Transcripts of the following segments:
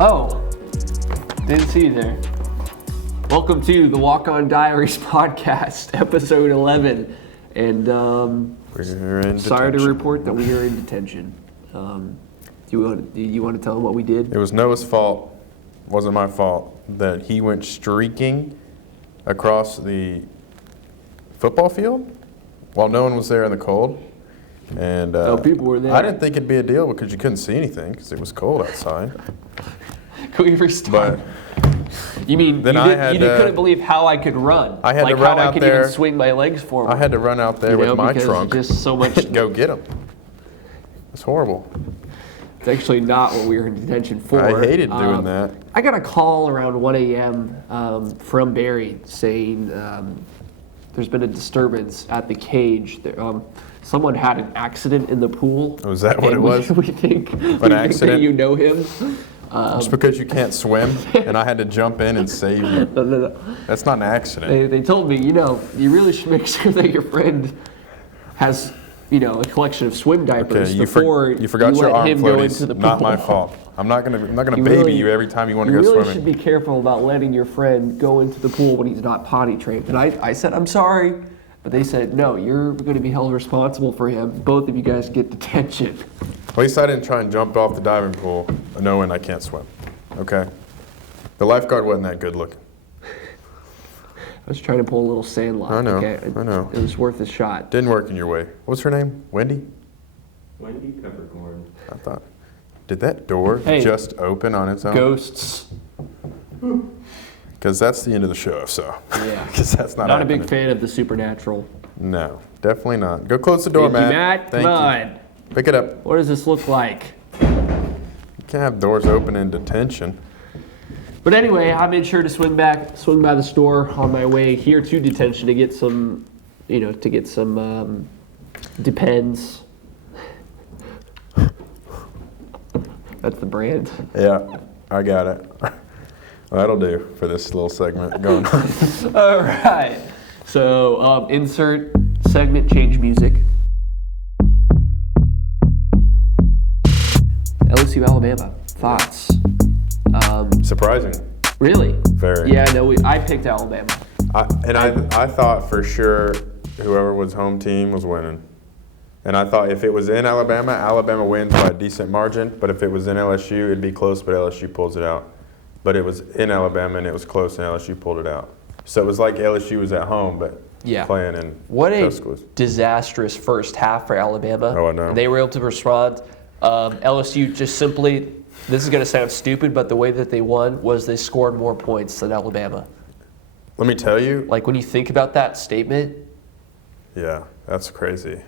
Oh, didn't see you there. Welcome to the Walk-on Diaries podcast, episode 11. And we're in sorry to detention. report that we are in detention. Do you want to tell them what we did? It was Noah's fault, wasn't my fault, that he went streaking across the football field while no one was there in the cold. And people were there. I didn't think it'd be a deal because you couldn't see anything because it was cold outside. Can we restart? But you mean then you couldn't believe how I could run? I had like to run how out I could there. even swing my legs forward. I had to run out there with my because trunk just so much. and go get him. It's horrible. It's actually not what we were in detention for. I hated doing that. I got a call around 1 a.m. From Barry saying there's been a disturbance at the cage. Someone had an accident in the pool. Was that what it was? We think accident? that you know him. Just because you can't swim and I had to jump in and save you. No. That's not an accident. They told me, you really should make sure that your friend has, a collection of swim diapers Okay, before you forgot you your let arm him go floaties. into the pool. Not my fault. I'm not gonna baby you every time you want to go swimming. You swimming. really should be careful about letting your friend go into the pool when he's not potty trained. And I said, I'm sorry. But they said, no, you're going to be held responsible for him. Both of you guys get detention. At least I didn't try and jump off the diving pool knowing I can't swim. Okay? The lifeguard wasn't that good looking. I was trying to pull a little sandlot. I know, Okay? I know. It was worth a shot. Didn't work in your way. What's her name? Wendy? Wendy Peppercorn. I thought. Did that door just open on its own? Ghosts. Because that's the end of the show, so. Yeah. Because that's not Not happening. a big fan of the supernatural. No, definitely not. Go close the door, Thank you, Matt. Matt. Thank Come you. on. Pick it up. What does this look like? You can't have doors open in detention. But anyway, I made sure to swing by the store on my way here to detention to get some, Depends. That's the brand. Yeah, I got it. That'll do for this little segment going on. All right. So insert segment change music. LSU Alabama. Thoughts? Surprising. Really? Very. Yeah, no, I picked Alabama. I thought for sure whoever was home team was winning. And I thought if it was in Alabama, Alabama wins by a decent margin. But if it was in LSU, it'd be close, but LSU pulls it out. But it was in Alabama, and it was close, and LSU pulled it out. So it was like LSU was at home, but playing in What a Tuscaloosa. disastrous first half for Alabama. Oh, I know. And they were able to respond. LSU just simply, this is going to sound stupid, but the way that they won was they scored more points than Alabama. Let me tell you. Like when you think about that statement. Yeah, that's crazy.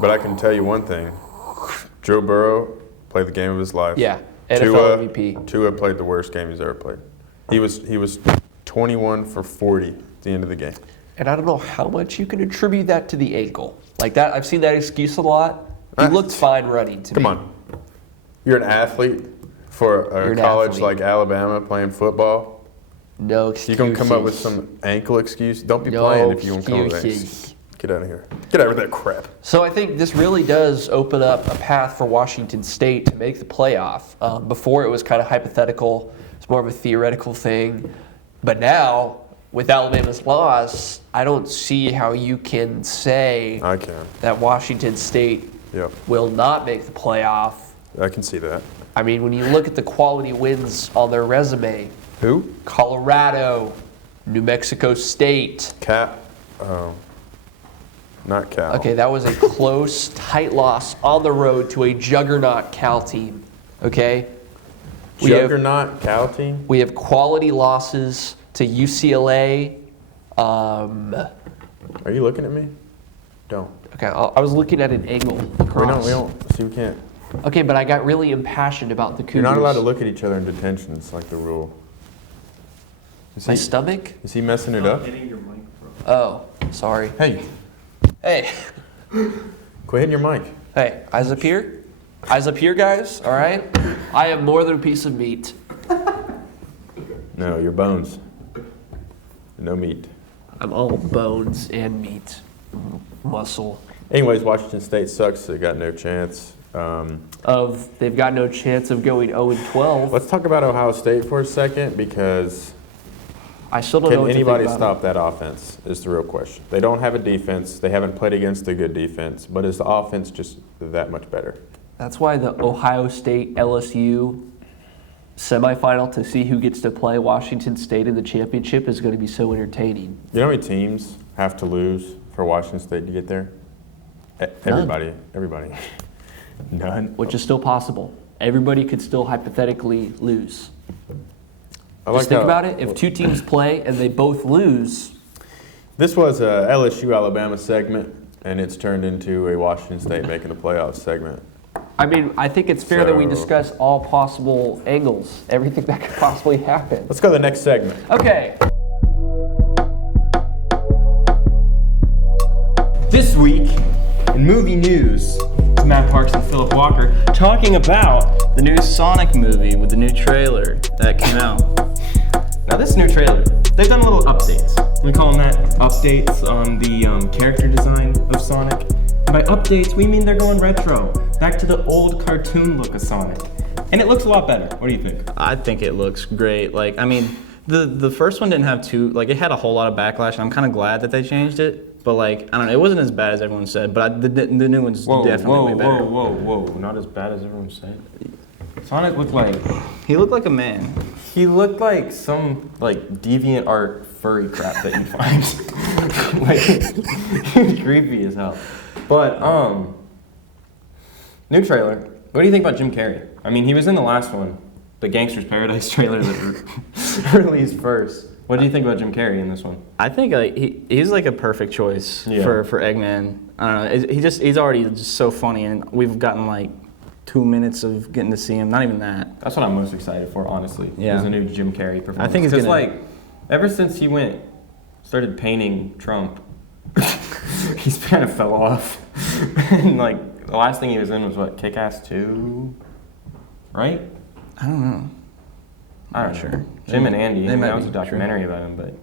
But I can tell you one thing. Joe Burrow played the game of his life. Yeah, NFL MVP. Tua played the worst game he's ever played. He was 21 for 40 at the end of the game. And I don't know how much you can attribute that to the ankle. Like that, I've seen that excuse a lot. He looked fine running to me. Come on. You're an athlete for a college like Alabama playing football. No excuses. You gonna come up with some ankle excuse? Don't be playing if you want to come up with an excuse. Get out of here. Get out of that crap. So I think this really does open up a path for Washington State to make the playoff. Before it was kind of hypothetical. It's more of a theoretical thing. But now, with Alabama's loss, I don't see how you can say that Washington State will not make the playoff. I can see that. I mean, when you look at the quality wins on their resume. Who? Colorado, New Mexico State. Not Cal. Okay, that was a close, tight loss on the road to a juggernaut Cal team. Okay? Juggernaut Cal team? We have quality losses to UCLA. Are you looking at me? Don't. Okay, I was looking at an angle across. We don't. See, we can't. Okay, but I got really impassioned about the Cougars. You're not allowed to look at each other in detention. It's like the rule. My stomach? Is he messing it up? Hitting your microphone. Oh, sorry. Hey. Hey. Quit hitting your mic. Hey, eyes up here. Eyes up here, guys, all right? I am more than a piece of meat. No, your bones. No meat. I'm all bones and meat. Muscle. Anyways, Washington State sucks. They got no chance. They've got no chance of going 0-12. Let's talk about Ohio State for a second, because I still don't know can what anybody to think about stop that offense is the real question. They don't have a defense. They haven't played against a good defense, but is the offense just that much better? That's why the Ohio State LSU semifinal to see who gets to play Washington State in the championship is going to be so entertaining. You know how many teams have to lose for Washington State to get there? Everybody. None. Which is still possible. Everybody could still hypothetically lose. Just think about it. If two teams play and they both lose. This was a LSU Alabama segment, and it's turned into a Washington State making the playoffs segment. I mean, I think it's fair that we discuss all possible angles, everything that could possibly happen. Let's go to the next segment. Okay. This week in movie news, it's Matt Parks and Phillip Walker talking about the new Sonic movie with the new trailer that came out. now this new trailer. They've done little updates. We call them that, updates on the character design of Sonic. And by updates, we mean they're going retro, back to the old cartoon look of Sonic. And it looks a lot better. What do you think? I think it looks great. Like, I mean, the first one didn't have it had a whole lot of backlash, and I'm kind of glad that they changed it. But like, I don't know, it wasn't as bad as everyone said. But the new one's definitely way better. Whoa! Not as bad as everyone said. Sonic looked like He looked like a man. he looked like some deviant art furry crap that you find. He was creepy as hell. But new trailer. What do you think about Jim Carrey? I mean, he was in the last one, the Gangster's Paradise trailer that released first. What do you think about Jim Carrey in this one? I think he's like a perfect choice for Eggman. I don't know. He's already just so funny, and we've gotten like 2 minutes of getting to see him. Not even that. That's what I'm most excited for, honestly. Yeah. Is a new Jim Carrey performance. I think he's gonna ever since he started painting Trump, he's kind of fell off. And the last thing he was in was what, Kick-Ass 2, right? I don't know. I'm not sure. sure. Jim and Andy. They might That was a be documentary about him, but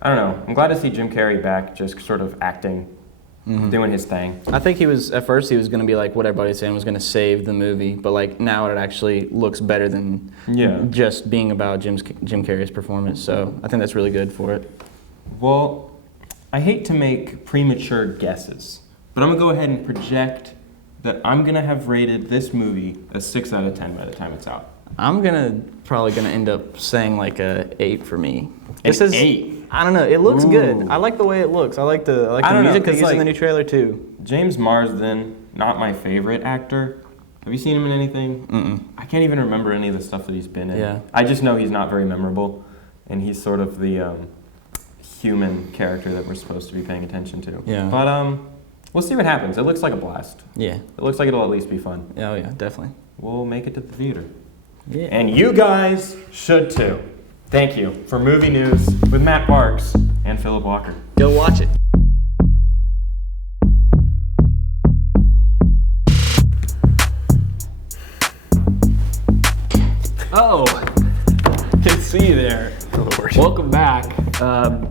I don't know. I'm glad to see Jim Carrey back, just sort of acting, doing his thing. I think at first he was going to be like what everybody's saying, was going to save the movie, but like now it actually looks better than just being about Jim Carrey's performance. So I think that's really good for it. Well, I hate to make premature guesses, but I'm going to go ahead and project that I'm going to have rated this movie a 6 out of 10 by the time it's out. I'm probably gonna end up saying like a 8 for me. This is 8. I don't know. It looks Ooh. good. I like the way it looks. I like the music they use in the new trailer too. James Marsden, not my favorite actor. Have you seen him in anything? Mm-mm. I can't even remember any of the stuff that he's been in. Yeah. I just know he's not very memorable, and he's sort of the human character that we're supposed to be paying attention to. Yeah. But we'll see what happens. It looks like a blast. Yeah. It looks like it'll at least be fun. Oh yeah, definitely. We'll make it to the theater. Yeah. And you guys should too. Thank you for Movie News with Matt Parks and Phillip Walker. Go watch it. Oh, good to see you there. Welcome back. Talk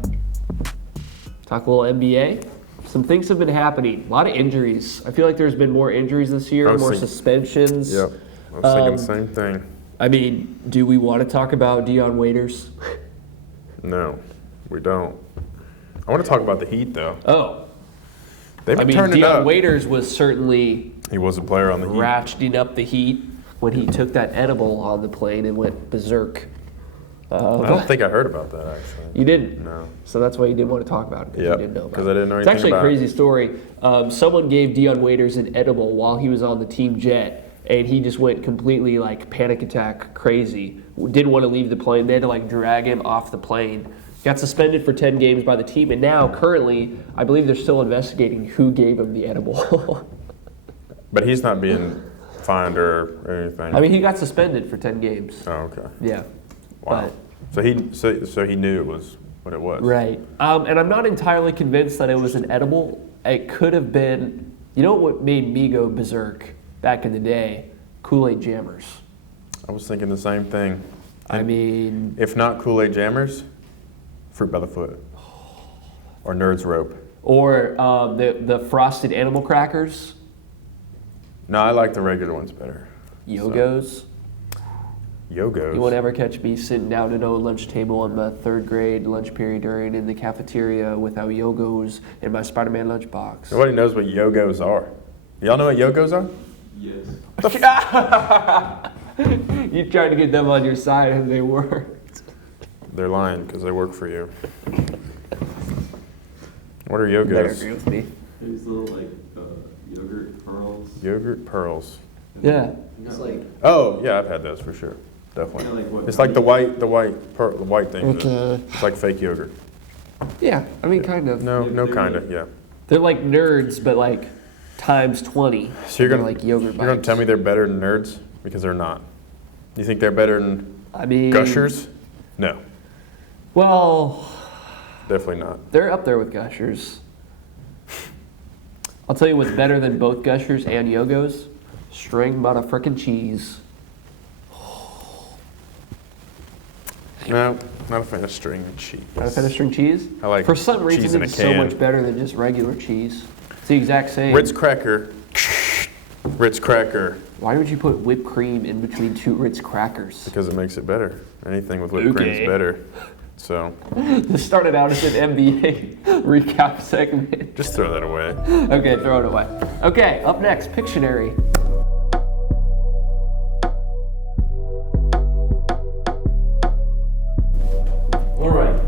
a little NBA. Some things have been happening. A lot of injuries. I feel like there's been more injuries this year, more suspensions. Yep, I was thinking the same thing. I mean, do we want to talk about Dion Waiters? No, we don't. I want to talk about the Heat, though. Oh. They've been turning it up. Dion Waiters was certainly He was a player on the Heat. ratcheting up the heat when he took that edible on the plane and went berserk. I don't think I heard about that, actually. You didn't? No. So that's why you didn't want to talk about it, because Yep, you didn't know about it. because I didn't know It's anything actually a about it. crazy story. Someone gave Dion Waiters an edible while he was on the team jet, and he just went completely panic attack crazy. Didn't want to leave the plane. They had to drag him off the plane. Got suspended for 10 games by the team, and now currently, I believe they're still investigating who gave him the edible. But he's not being fined or anything. I mean, he got suspended for 10 games. Oh, okay. Yeah. Wow. So he knew it was what it was. Right. And I'm not entirely convinced that it was an edible. It could have been, you know what made me go berserk back in the day? Kool-Aid Jammers. I was thinking the same thing. I mean, If not Kool-Aid Jammers, Fruit by the Foot. Or Nerds Rope. or the frosted animal crackers. No, I like the regular ones better. Yogos. Yogos. You won't ever catch me sitting down at a lunch table on my third grade lunch period during in the cafeteria without Yogos in my Spider-Man lunchbox. Nobody knows what Yogos are. Y'all know what Yogos are? Yes. You tried to get them on your side and they weren't. They're lying because they work for you. What are You better Yogos? agree with me. These little like yogurt pearls. Yogurt pearls. Yeah. It's like Oh, yeah, I've had those for sure. Definitely. You know, like what It's like the meat- white thing. Okay. It's like fake yogurt. Yeah, I mean, kind of. No, They're kind like- of, yeah. They're like nerds, but like times 20. So you're They're gonna like yogurt You're gonna bites. tell me they're better than nerds because they're not. You think they're better than I mean, Gushers? No, Well, definitely not. they're up there with Gushers. I'll tell you what's better than both Gushers and Yogos: string butter frickin' cheese. No, not a fan of string and cheese. Not a fan of string cheese? I like For some cheese reason, in a it's so can. much better than just regular cheese. It's the exact same. Ritz cracker. Ritz cracker Why would you put whipped cream in between two Ritz crackers? because it makes it better. Anything with whipped cream Okay. is better. So This started out as an NBA recap segment. just throw that away. Okay, throw it away. Okay, up next, Pictionary. All right.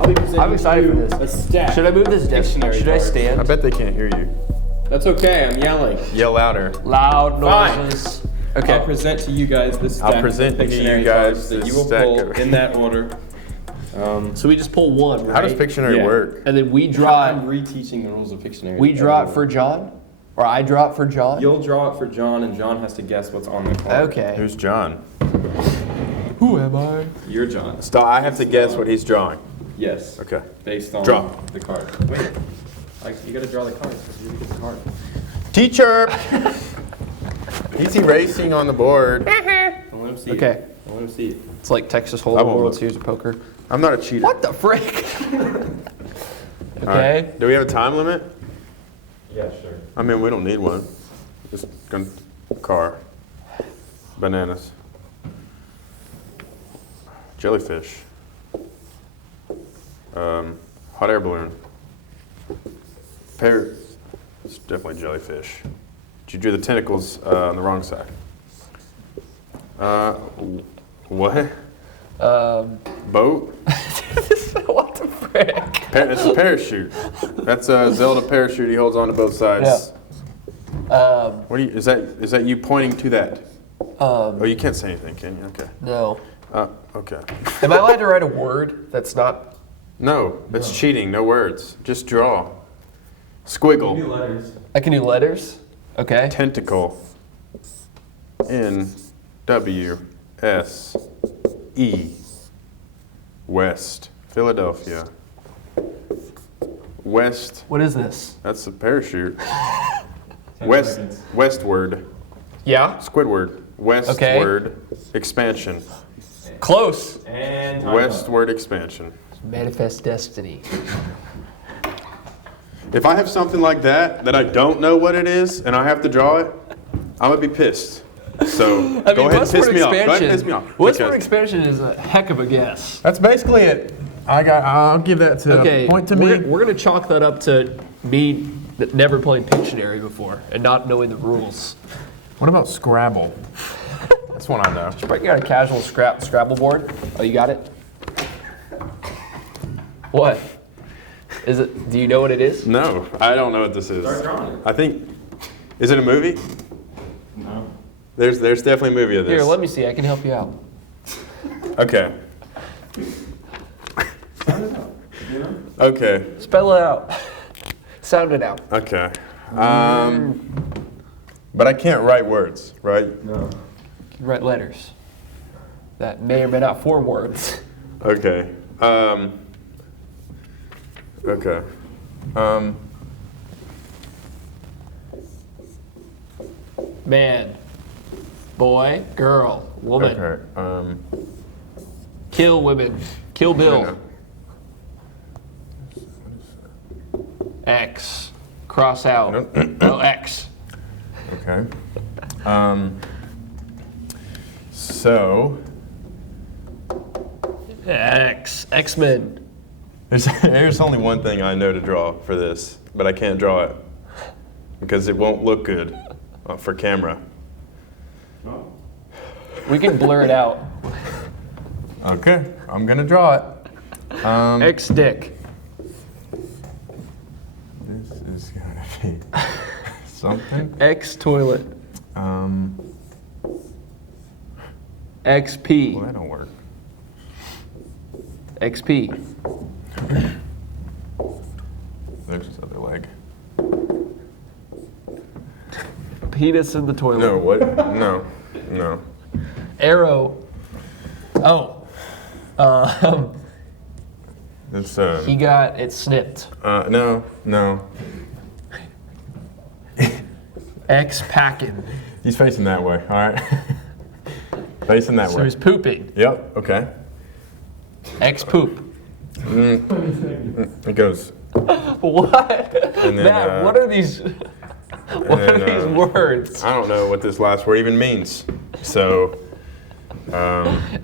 I'll be presenting I'm excited for you this. A stack. Should I move this desk? Pictionary Should I cards. I stand? bet they can't hear you. That's okay. I'm yelling. Yell louder. Loud Fine. noises. I'll Okay. present to you guys this I'll stack present of to you Pictionary guys cards that this you will stack pull of- in that order. So we just pull one, right? How does Pictionary Yeah. work? And then we draw I'm it. reteaching the rules of Pictionary. We to draw it everyone. for John? Or I draw it for John? You'll draw it for John, and John has to guess what's on the card. Okay. Who's John? Who am I? You're John. Stop. I have to guess what he's drawing. Yes. Okay. Based on Draw. the card. Wait. You gotta draw the cards. You get the card. Teacher! He's erasing on the board. I'll let him see it. Okay. I'll let him see it. It's like Texas I Hold'em, won't World look. Series of Poker. I'm not a cheater. What the frick? All Okay. right. Do we have a time limit? Yeah, sure. I mean, we don't need one. Just car. Bananas. Jellyfish. Hot air balloon. Pear. It's definitely jellyfish. Did you do the tentacles on the wrong side? What? Boat? What the frick? It's a parachute. That's a Zelda parachute. He holds on to both sides. What do you? Is that you pointing to that? Oh, you can't say anything, can you? Okay. No. Okay. Am I allowed to write a word that's not? No, that's cheating. No words. Just draw. New Squiggle. letters. I can do letters? Okay. Tentacle. N-W-S-E. West. Philadelphia. West. What is this? That's a parachute. 10 West. seconds. Westward. Yeah? Squidward. Westward. Expansion. Close. And time Westward expansion. Manifest destiny. If I have something like that I don't know what it is and I have to draw it, I'm gonna be pissed. So go ahead and piss me off. Go ahead and piss me off. Westward because expansion is a heck of a guess. that's basically it. I'll give that to Okay, we're gonna chalk that up to me that never played Pictionary before and not knowing the rules. What about Scrabble? That's one I know. But you got a casual Scrabble board? Oh, you got it? What? Is it? Do you know what it is? No, I don't know what this is. Start drawing it. I think, is it a movie? No. There's definitely a movie of this. Here, let me see. I can help you out. Okay. You know? Okay. Spell it out. Sound it out. Okay. But I can't write words, right? No. You can write letters that may or may not form words. Okay. Okay. Man, boy, girl, woman. Okay. Kill women. Kill Bill. X. Cross out. Oh, X. Okay. So X-Men. there's only one thing I know to draw for this, but I can't draw it because it won't look good for camera. No. We can blur it out. Okay, I'm gonna draw it. X-Dick. This is gonna be something. X-Toilet. Well, XP. that don't work. XP. There's his other leg. Penis in the toilet. No, what? No. Arrow. Oh. It's He got it snipped. no. X-Packing. He's facing that way. All right. Facing that So way. he's pooping. Yep. Okay. X-Poop. It goes. What? And then, Matt, what are these? What are then, these words? I don't know what this last word even means. So,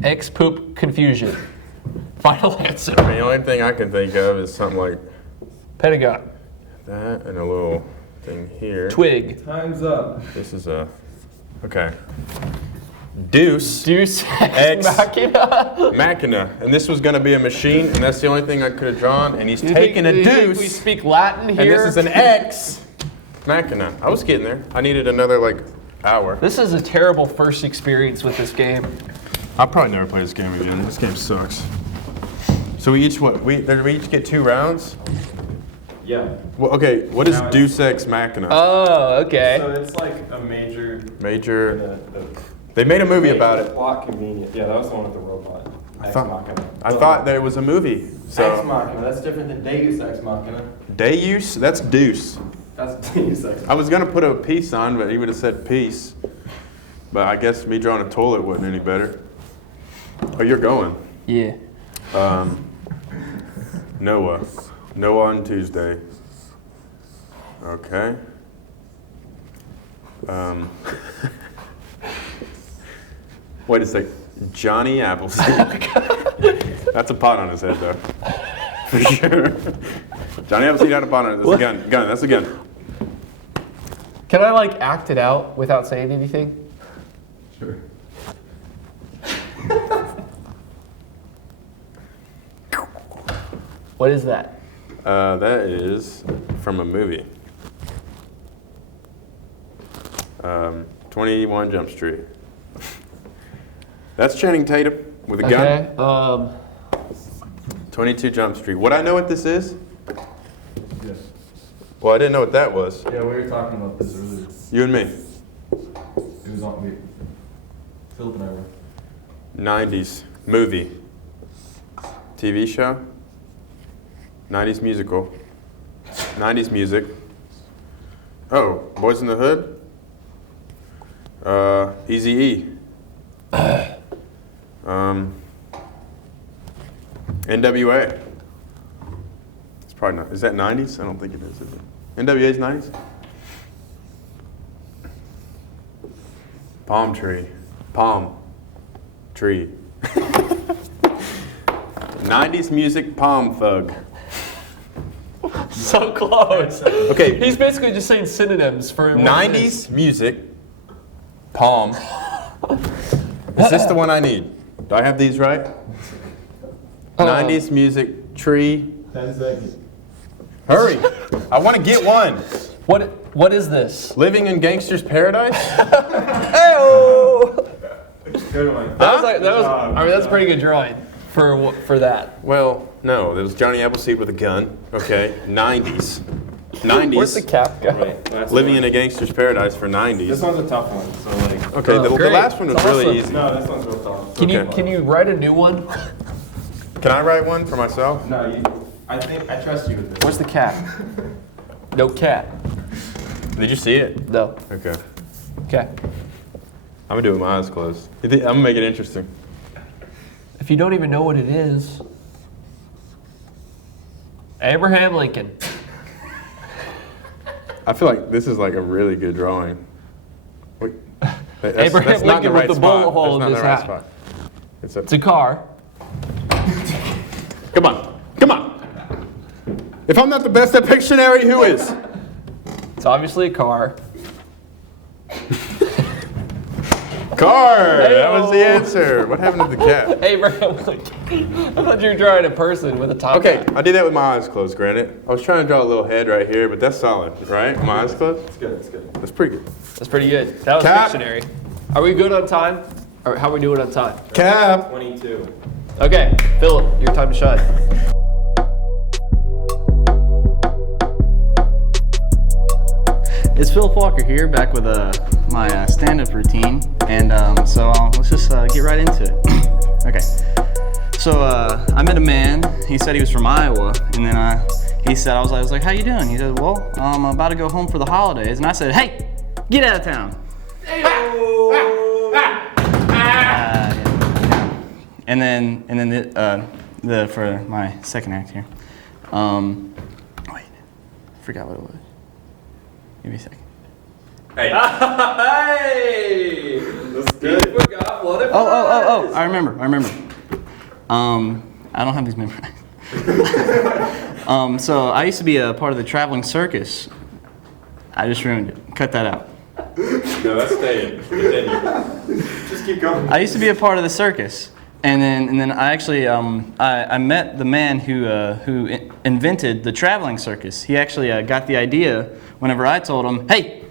X-Poop confusion. Final answer. the only thing I can think of is something like Pentagon. that and a little thing here. Twig. Time's up. This is a. Okay. Deuce. Deuce X. Machina. Machina. And this was going to be a machine, and that's the only thing I could have drawn. And he's You taking think- a you think deuce. We speak Latin here. And this is an X. Machina. I was getting there. I needed another like hour. This is a terrible first experience with this game. I'll probably never play this game again. This game sucks. So we each what? We each get 2 rounds. Yeah. Well, okay. What is Now Deus Ex Machina? Oh, okay. So it's like a major. Major. They made a movie about it. Plot convenient. Yeah, that was the one with the robot. Ex Machina. I thought there was a movie. Ex So Machina. That's different than Deus Ex Machina. Deus. That's Deuce. That's Deus Ex. I was gonna put a peace on, but he would have said peace. But I guess me drawing a toilet wasn't any better. Oh, you're going. Yeah. Noah. Noah on Tuesday. Okay. Wait a sec. Johnny Appleseed. That's a pot on his head, though. For sure. Johnny Appleseed had a pot on it. That's a gun. Gun. That's a gun. Can I like act it out without saying anything? Sure. What is that? That is from a movie. 21 Jump Street. That's Channing Tatum with a gun. Okay. 22 Jump Street. Would I know what this is? Yes. Well, I didn't know what that was. Yeah, we were talking about this earlier. You and me. It was on me. Phillip and I were. 90s movie. TV show. 90s musical. 90s music. Oh, Boys in the Hood. Eazy-E. NWA. It's probably not. Is that 90s? I don't think it is it? NWA's 90s? Palm tree. Palm tree. 90s music palm thug. So close. Okay. He's basically just saying synonyms for 90s music palm. Is this the one I need? Do I have these right? 90s music tree. 10 seconds. Hurry. I want to get one. What is this? Living in Gangster's Paradise? Hey-oh! Good one. That was like, that was. Good job, I mean, good that's a job. pretty good drawing for that. Well, no. There was Johnny Appleseed with a gun. Okay. 90s. 90s. Where's the cap go? Wait, last Living one. in a Gangster's Paradise for This 90s. one's a tough one. So like. Okay, Oh, the great. last one was It's really awesome. easy. No, this one's real tough. Can Okay. you write a new one? Can I write one for myself? No, you. I think I trust you with this. Where's the cat? No cat. Did you see it? No. Okay. Okay. I'm gonna do it with my eyes closed. I'm gonna make it interesting. If you don't even know what it is, Abraham Lincoln. I feel like this is like a really good drawing. Abraham Lincoln with the bullet hole in his hat. spot. It's It's a car. Come on. Come on. If I'm not the best at Pictionary, who is? It's obviously a car. Car. That was the answer. What happened to the cat? Abraham Lincoln. I thought you were drawing a person with a top Okay, hat. I did that with my eyes closed, granted. I was trying to draw a little head right here, but that's solid, right? My eyes closed? It's good, it's good. That's pretty good. That's pretty good. That was Cap. Pictionary. Are we good on time? Or how are we doing on time? Cap. 22. Okay, Phillip, your time to shine. It's Phillip Walker here, back with my stand-up routine, and so let's just get right into it. Okay, so I met a man. He said he was from Iowa, and then I was like, how you doing? He said, well, I'm about to go home for the holidays, and I said, hey, get out of town. And then for my second act here, wait, I forgot what it was. Give me a second. Hey. Hey! That's good. You forgot what it was. Oh, I remember. I don't have these memorized. So I used to be a part of the traveling circus. I just ruined it. Cut that out. No, that's staying. Continue. Just keep going. I used to be a part of the circus. And then I actually I met the man who invented the traveling circus. He actually got the idea whenever I told him, hey,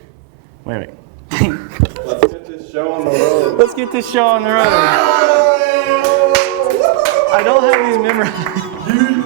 wait. Let's get this show on the road. Let's get this show on the road. I don't have these memorized.